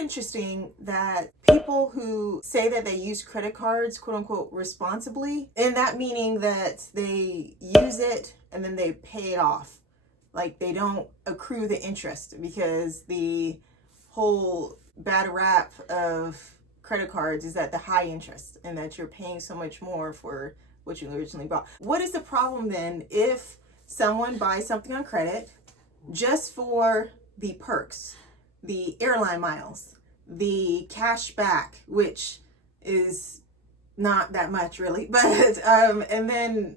interesting that people who say that they use credit cards, quote unquote, responsibly, and that meaning that they use it and then they pay it off. Like they don't accrue the interest, because the whole bad rap of credit cards is that the high interest and that you're paying so much more for what you originally bought. What is the problem then if someone buys something on credit just for the perks, the airline miles, the cash back, which is not that much really, but and then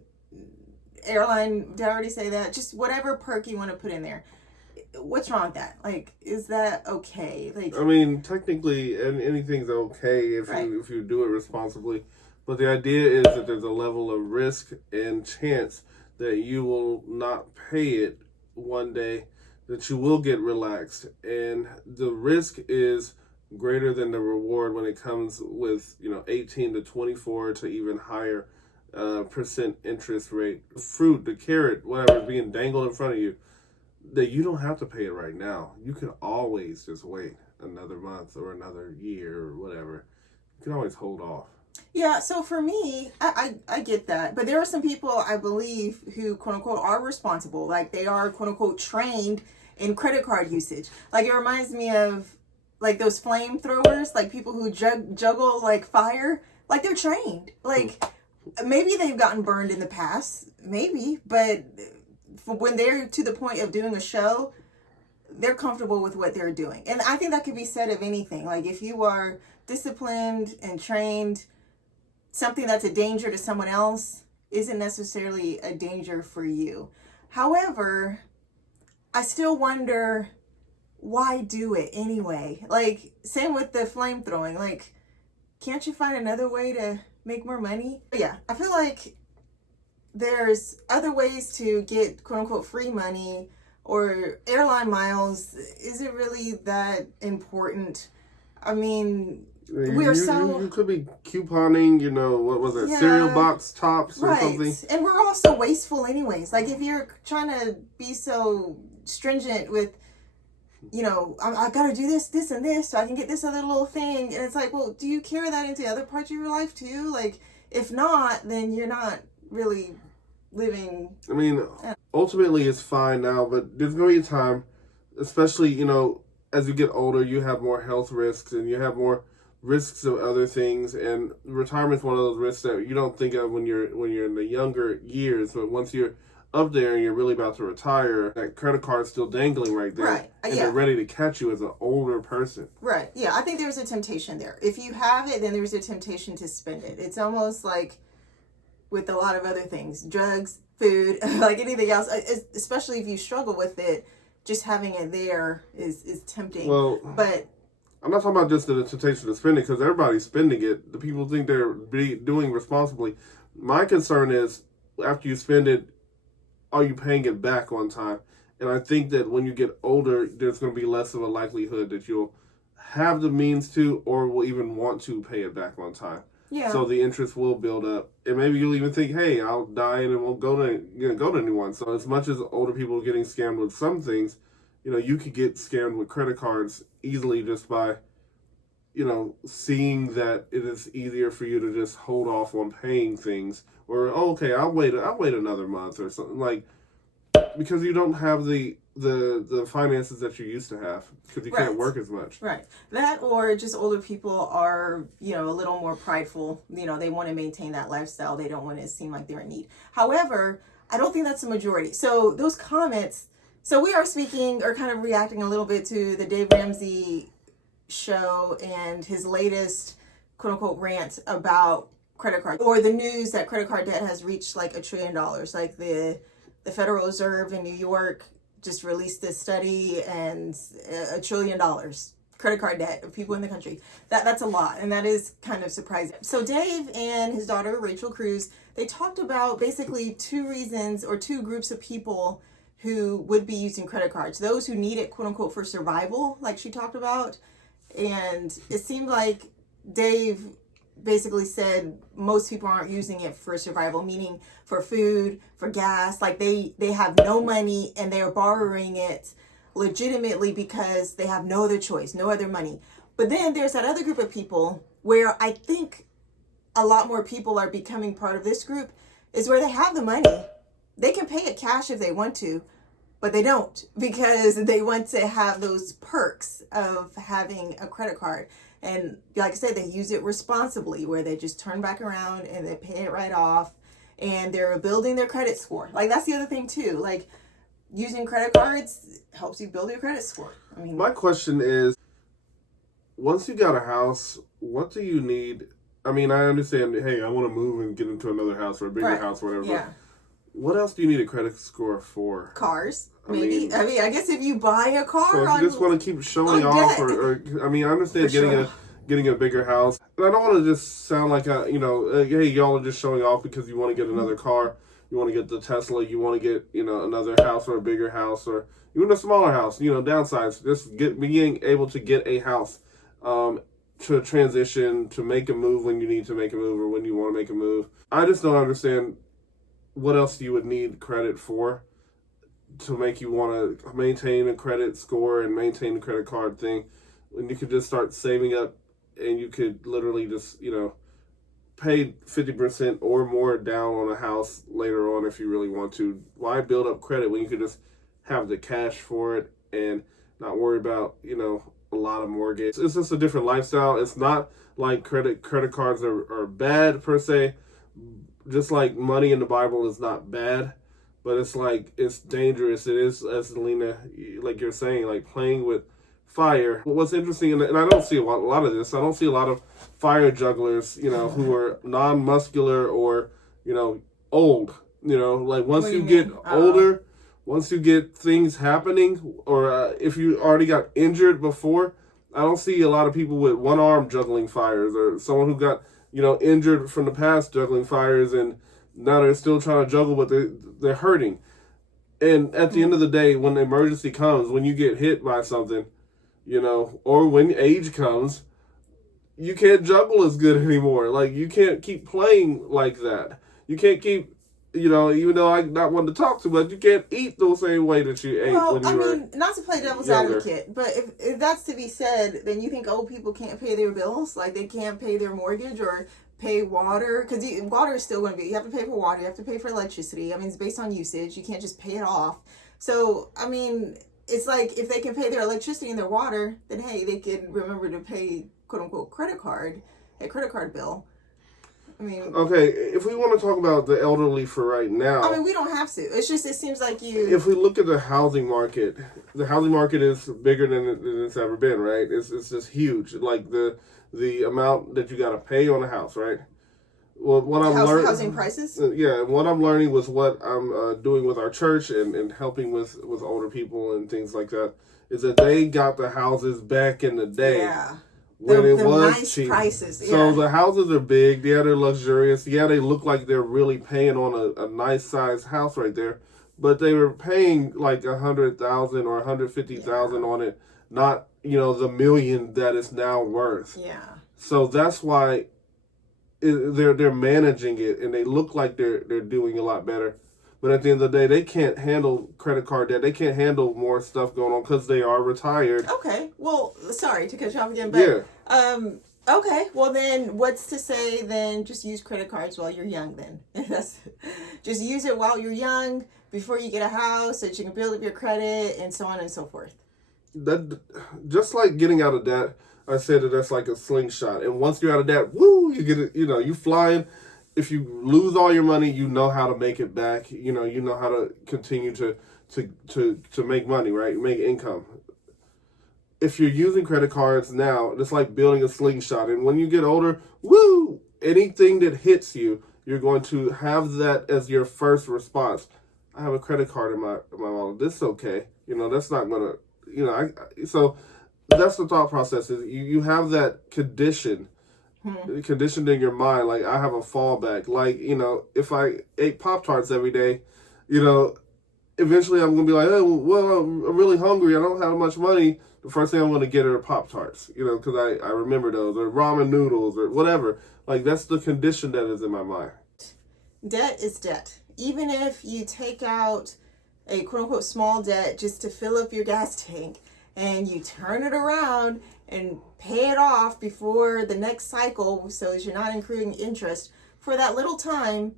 airline, did I already say that? Just whatever perk you want to put in there. What's wrong with that? Like, is that okay? Like, I mean, technically, anything's okay if right. you do it responsibly. But the idea is that there's a level of risk and chance that you will not pay it one day, that you will get relaxed, and the risk is greater than the reward when it comes with 18 to 24 to even higher percent interest rate. Fruit, the carrot, whatever is being dangled in front of you, that you don't have to pay it right now. You can always just wait another month or another year or whatever. You can always hold off. Yeah, so for me, I get that. But there are some people, I believe, who, quote unquote, are responsible. Like they are, quote unquote, trained in credit card usage. Like it reminds me of like those flamethrowers, like people who juggle like fire. Like they're trained. Like maybe they've gotten burned in the past, maybe, but when they're to the point of doing a show, they're comfortable with what they're doing. And I think that could be said of anything. Like if you are disciplined and trained, something that's a danger to someone else isn't necessarily a danger for you. However, I still wonder, why do it anyway? Like same with the flame throwing. Like, can't you find another way to make more money? Yeah, I feel like there's other ways to get quote unquote free money or airline miles. Is it really that important? I mean, you could be couponing, what was it, cereal box tops or something. And we're also wasteful anyways. Like if you're trying to be so stringent with, I gotta do this, this, and this so I can get this other little thing. And it's like, well, do you carry that into other parts of your life too? Like if not, then you're not really living. I mean, ultimately it's fine now, but there's going to be a time, especially, as you get older, you have more health risks and you have more risks of other things, and retirement's one of those risks that you don't think of when you're in the younger years, but once you're up there and you're really about to retire, that credit card's still dangling right there. Right. And they're ready to catch you as an older person. Right. Yeah, I think there's a temptation there. If you have it, then there's a temptation to spend it. It's almost like with a lot of other things, drugs, food, like anything else, especially if you struggle with it, just having it there is tempting. Well, but I'm not talking about just the temptation to spend it, because everybody's spending it. The people think they're doing responsibly. My concern is, after you spend it, are you paying it back on time? And I think that when you get older, there's going to be less of a likelihood that you'll have the means to, or will even want to pay it back on time. Yeah. So the interest will build up, and maybe you'll even think, "Hey, I'll die and it won't go to anyone." So as much as older people are getting scammed with some things, you could get scammed with credit cards easily just by, seeing that it is easier for you to just hold off on paying things, or okay, I'll wait another month or something, like, because you don't have the finances that you used to have, because you can't work as much. Right. That, or just older people are, a little more prideful. They want to maintain that lifestyle. They don't want to seem like they're in need. However, I don't think that's the majority. So those comments, so we are speaking or kind of reacting a little bit to the Dave Ramsey show and his latest quote unquote rant about credit cards, or the news that credit card debt has reached like $1 trillion. Like the Federal Reserve in New York just released this study, and $1 trillion credit card debt of people in the country. That's a lot, and that is kind of surprising. So Dave and his daughter Rachel Cruz, they talked about basically two reasons or two groups of people who would be using credit cards. Those who need it, quote unquote, for survival, like she talked about. And it seemed like Dave basically said most people aren't using it for survival, meaning for food, for gas. Like they have no money and they're borrowing it legitimately because they have no other choice, no other money. But then there's that other group of people where I think a lot more people are becoming part of this group, is where they have the money. They can pay it cash if they want to, but they don't, because they want to have those perks of having a credit card. And like I said, they use it responsibly, where they just turn back around and they pay it right off, and they're building their credit score. Like, that's the other thing too. Like, using credit cards helps you build your credit score. I mean, my question is, once you got a house, what do you need? I mean, I understand, hey, I want to move and get into another house or a bigger house or whatever. Yeah. What else do you need a credit score for? Cars, maybe. I mean, I guess if you buy a car, so if you just want to keep showing off, or I mean, I understand getting a bigger house, and I don't want to just sound like hey, y'all are just showing off because you want to get another car, you want to get the Tesla, you want to get another house or a bigger house or even a smaller house. Downsides, just being able to get a house, to transition, to make a move when you need to make a move or when you want to make a move. I just don't understand what else you would need credit for to make you want to maintain a credit score and maintain the credit card thing, when you could just start saving up and you could literally just, pay 50% or more down on a house later on if you really want to. Why build up credit when you could just have the cash for it and not worry about, a lot of mortgage? It's just a different lifestyle. It's not like credit cards are bad per se. Just like money in the Bible is not bad, but it's like, it's dangerous. It is, as Lena, like you're saying, like playing with fire. What's interesting, and I don't see a lot of this, I don't see a lot of fire jugglers, who are non-muscular or, old. Like once you get older, once you get things happening, or if you already got injured before, I don't see a lot of people with one arm juggling fires, or someone who got injured from the past juggling fires, and now they're still trying to juggle, but they're hurting. And at the end of the day, when the emergency comes, when you get hit by something, or when age comes, you can't juggle as good anymore. Like, you can't keep playing like that. You can't keep, even though I'm not one to talk to, but you can't eat the same way that you ate when you were not to play devil's younger. Advocate, but if that's to be said, then you think old people can't pay their bills? Like, they can't pay their mortgage or pay water? Because water is still going to be, you have to pay for water, you have to pay for electricity. I mean, it's based on usage. You can't just pay it off. So, I mean, it's like, if they can pay their electricity and their water, then hey, they can remember to pay, quote unquote, credit card bill. I mean, okay, if we want to talk about the elderly for right now, I mean, we don't have to. It's just, it seems like if we look at the housing market is bigger than it's ever been, right? It's just huge. Like the amount that you got to pay on a house, right? Well, what I'm learning, housing prices. Yeah, what I'm learning was what I'm doing with our church and helping with older people and things like that, is that they got the houses back in the day. Yeah. When it was nice cheap. Prices, yeah. So the houses are big. Yeah, they're luxurious. Yeah, they look like they're really paying on a nice sized house right there. But they were paying like $100,000 or $150,000 on it, not the $1 million that it's now worth. Yeah. So that's why they're managing it, and they look like they're doing a lot better. But at the end of the day, they can't handle credit card debt. They can't handle more stuff going on because they are retired. Okay. Well, sorry to cut you off again, but okay. Well, then what's to say then just use credit cards while you're young then? Just use it while you're young, before you get a house, so that you can build up your credit and so on and so forth. That, just like getting out of debt, I said that's like a slingshot. And once you're out of debt, woo, you get it, you flying. If you lose all your money, you know how to make it back. You know how to continue to make money, right? Make income. If you're using credit cards now, it's like building a slingshot. And when you get older, woo, anything that hits you, you're going to have that as your first response. I have a credit card in my wallet. This is okay. That's not going to, so that's the thought process. Is you have that conditioned in your mind, like, I have a fallback. Like, if I ate Pop-Tarts every day, eventually I'm going to be like, oh, well, I'm really hungry. I don't have much money. The first thing I'm going to get are Pop-Tarts, because I remember those, or ramen noodles, or whatever. Like, that's the condition that is in my mind. Debt is debt. Even if you take out a quote unquote small debt just to fill up your gas tank, and you turn it around and pay it off before the next cycle so that you're not accruing interest, for that little time,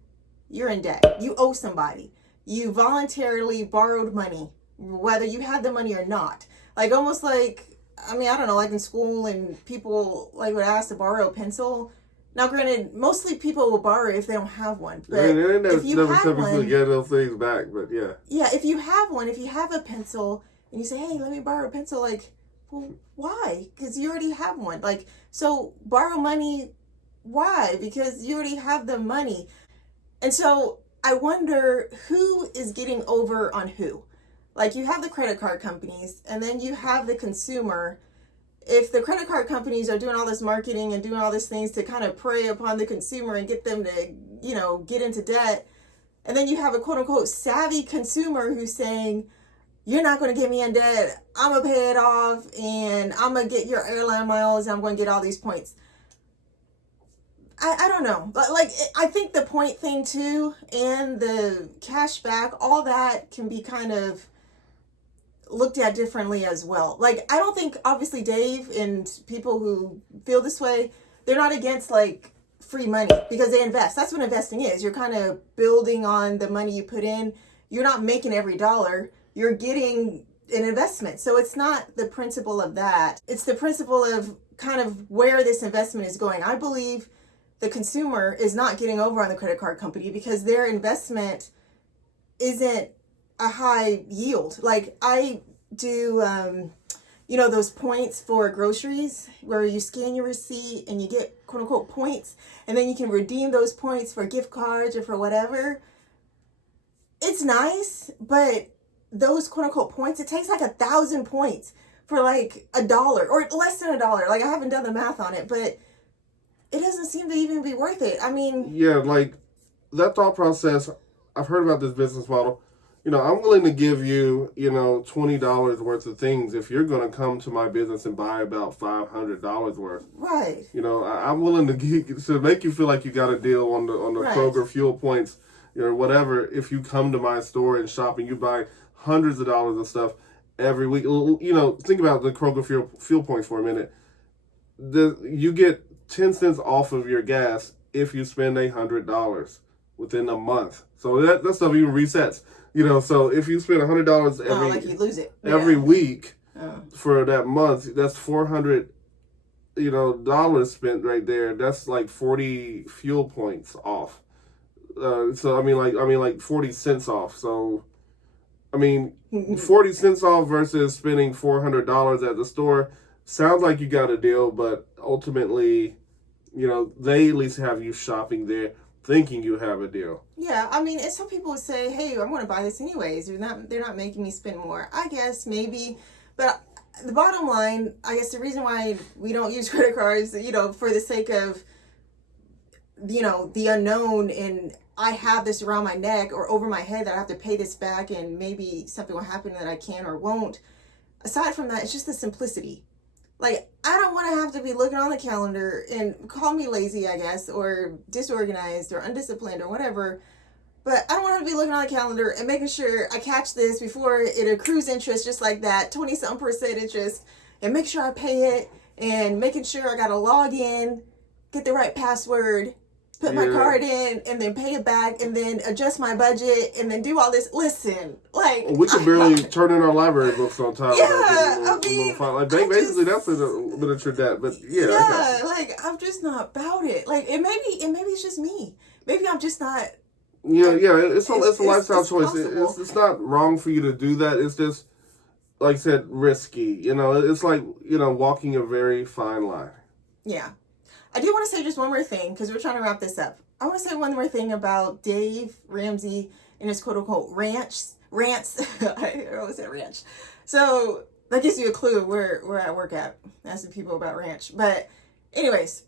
you're in debt. You owe somebody. You voluntarily borrowed money, whether you had the money or not. Like almost like, I mean, I don't know, like in school and people like would ask to borrow a pencil. Now, granted, mostly people will borrow if they don't have one. But if you have one, get those things back. But yeah. Yeah, if you have one, if you have a pencil and you say, hey, let me borrow a pencil, like, well, why? Because you already have one. Like, so borrow money, why? Because you already have the money. And so I wonder who is getting over on who. Like, you have the credit card companies, and then you have the consumer. If the credit card companies are doing all this marketing and doing all these things to kind of prey upon the consumer and get them to, you know, get into debt, and then you have a quote unquote savvy consumer who's saying, you're not going to get me in debt, I'm going to pay it off, and I'm going to get your airline miles, and I'm going to get all these points. I don't know, but like, I think the point thing too, and the cash back, all that can be kind of looked at differently as well. Like, I don't think, obviously, Dave and people who feel this way, they're not against like free money because they invest. That's what investing is. You're kind of building on the money you put in. You're not making every dollar. You're getting an investment. So it's not the principle of that. It's the principle of kind of where this investment is going. I believe the consumer is not getting over on the credit card company because their investment isn't a high yield. Like I do, you know, those points for groceries where you scan your receipt and you get quote unquote points, and then you can redeem those points for gift cards or for whatever. It's nice, but those quote unquote points, it takes like 1,000 points for like $1 or less than $1. Like I haven't done the math on it, but it doesn't seem to even be worth it. I mean, yeah, like that thought process. I've heard about this business model. You know, I'm willing to give you, you know, $20 worth of things if you're going to come to my business and buy about $500 worth. Right. You know, I'm willing to make you feel like you got a deal on the Right. Kroger fuel points, you know, whatever. If you come to my store and shop and you buy hundreds of dollars of stuff every week, you know, think about the Kroger fuel points for a minute. You get 10 cents off of your gas if you spend $100 within a month. So that stuff even resets. You know, so if you spend $100 like you lose it. every week for that month, that's $400, you know, dollars spent right there. That's like 40 fuel points off. So I mean like 40 cents off. So I mean 40 cents off versus spending $400 at the store sounds like you got a deal, but ultimately, you know, they at least have you shopping there thinking you have a deal. Yeah, I mean, and some people would say, hey, I'm going to buy this anyways. They're not making me spend more. I guess maybe, but the bottom line, I guess the reason why we don't use credit cards, you know, for the sake of, you know, the unknown, and I have this around my neck or over my head that I have to pay this back and maybe something will happen that I can or won't. Aside from that, it's just the simplicity. Like, I don't want to have to be looking on the calendar, and call me lazy, I guess, or disorganized or undisciplined or whatever, but I don't want to be looking on the calendar and making sure I catch this before it accrues interest just like that, 20-something% interest, and make sure I pay it, and making sure I got to log in, get the right password, put my card in, and then pay it back, and then adjust my budget, and then do all this. Listen, like... We can barely turn in our library books on time. Yeah, I mean... Like, basically, that's a miniature debt, but yeah. Yeah, like, I'm just not about it. Like, maybe it's just me. Maybe I'm just not... Yeah, it's a lifestyle choice. It's not wrong for you to do that. It's just, like I said, risky. You know, it's like, you know, walking a very fine line. Yeah. I do want to say just one more thing, because we're trying to wrap this up. I want to say one more thing about Dave Ramsey and his quote-unquote rants. I always say ranch. So that gives you a clue of where I work at, asking people about ranch. But anyways,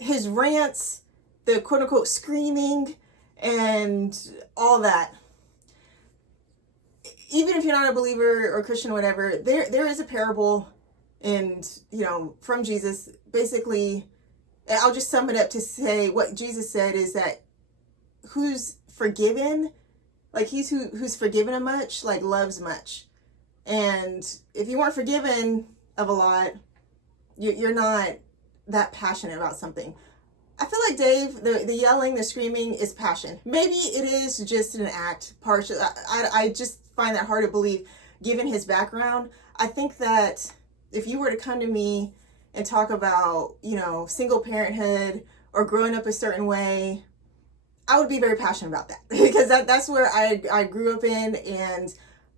his rants, the quote-unquote screaming, and all that. Even if you're not a believer or Christian or whatever, there is a parable, and, you know, from Jesus, basically... I'll just sum it up to say what Jesus said is that who's forgiven Like who's forgiven much, like loves much. And if you weren't forgiven of a lot, you're not that passionate about something. I feel like Dave, the yelling, the screaming is passion. Maybe it is just an act, partial. I just find that hard to believe given his background. I think that if you were to come to me and talk about, single parenthood or growing up a certain way, I would be very passionate about that because that's where I grew up in, and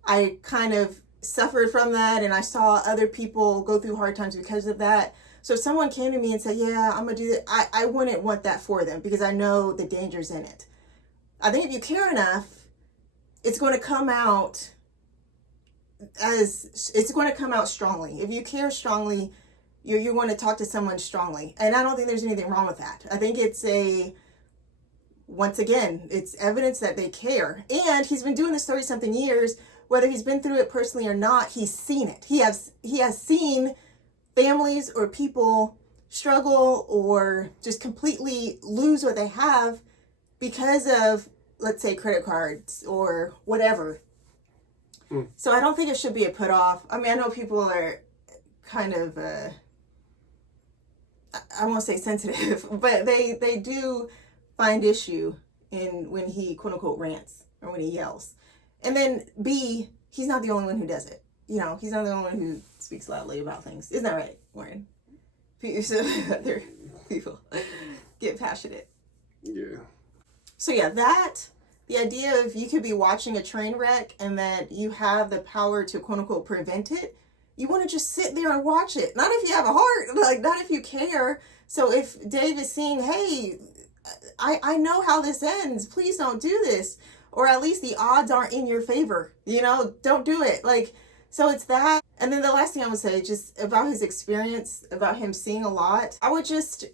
I kind of suffered from that, and I saw other people go through hard times because of that. So if someone came to me and said, yeah, I'm going to do that, I wouldn't want that for them because I know the dangers in it. I think if you care enough, it's going to come out strongly. If you care strongly, you want to talk to someone strongly. And I don't think there's anything wrong with that. I think once again, it's evidence that they care. And he's been doing this 30-something years. Whether he's been through it personally or not, he's seen it. He has seen families or people struggle or just completely lose what they have because of, let's say, credit cards or whatever. So I don't think it should be a put off. I mean, I know people are kind of, I won't say sensitive, but they do find issue in when he quote unquote rants or when he yells. And then B, he's not the only one who does it. He's not the only one who speaks loudly about things. Isn't that right, Warren? So other people get passionate. Yeah. So yeah, the idea of you could be watching a train wreck and that you have the power to quote unquote prevent it. You want to just sit there and watch it. Not if you have a heart, like not if you care. So if Dave is saying, hey, I know how this ends. Please don't do this. Or at least the odds aren't in your favor. Don't do it. So it's that. And then the last thing I would say, just about his experience, about him seeing a lot, I would just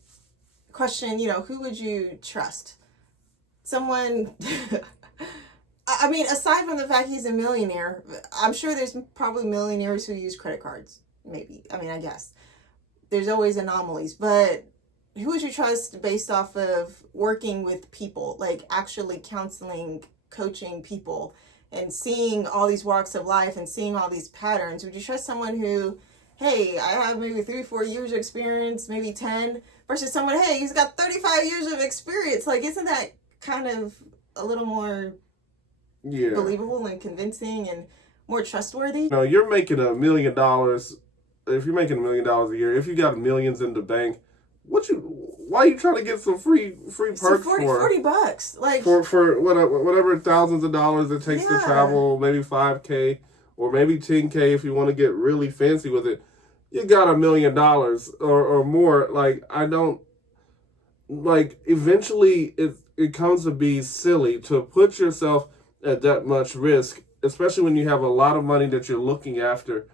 question, who would you trust? Someone, I mean, aside from the fact he's a millionaire, I'm sure there's probably millionaires who use credit cards. Maybe. I mean, I guess. There's always anomalies. But who would you trust based off of working with people, like actually counseling, coaching people, and seeing all these walks of life and seeing all these patterns? Would you trust someone who, hey, I have maybe 3-4 years of experience, maybe 10, versus someone, hey, he's got 35 years of experience? Isn't that kind of a little more believable and convincing and more trustworthy? No, you're making $1 million. If you're making $1 million a year, if you got millions in the bank, why are you trying to get some free perks so $40 for whatever thousands of dollars it takes to travel, maybe $5K or maybe $10K if you want to get really fancy with it. You got $1 million or more. Eventually it comes to be silly to put yourself at that much risk, especially when you have a lot of money that you're looking after.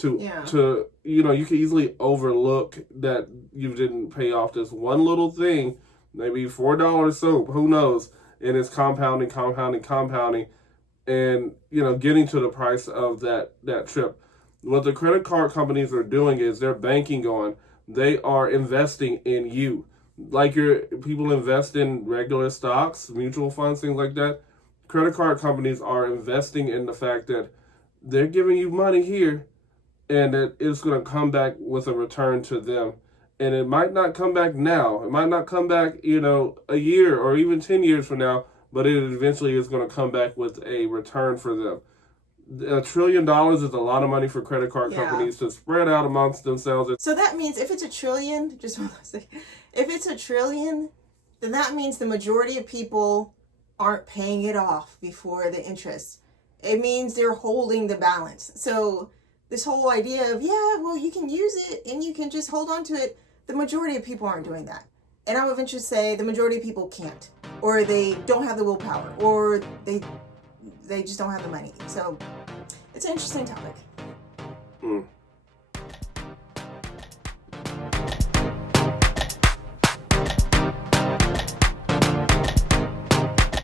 You can easily overlook that you didn't pay off this one little thing, maybe $4 soap, who knows, and it's compounding, and getting to the price of that trip. What the credit card companies are doing is they're banking on, they are investing in you. Like people invest in regular stocks, mutual funds, things like that. Credit card companies are investing in the fact that they're giving you money here, and that it's going to come back with a return to them. And it might not come back now. It might not come back, a year or even 10 years from now, but it eventually is going to come back with a return for them. $1 trillion is a lot of money for credit card companies to spread out amongst themselves. So that means if it's $1 trillion, just one last thing, if it's $1 trillion, then that means the majority of people aren't paying it off before the interest. It means they're holding the balance. So this whole idea of, you can use it and you can just hold on to it. The majority of people aren't doing that. And I would venture to say the majority of people can't, or they don't have the willpower, or they just don't have the money. So it's an interesting topic.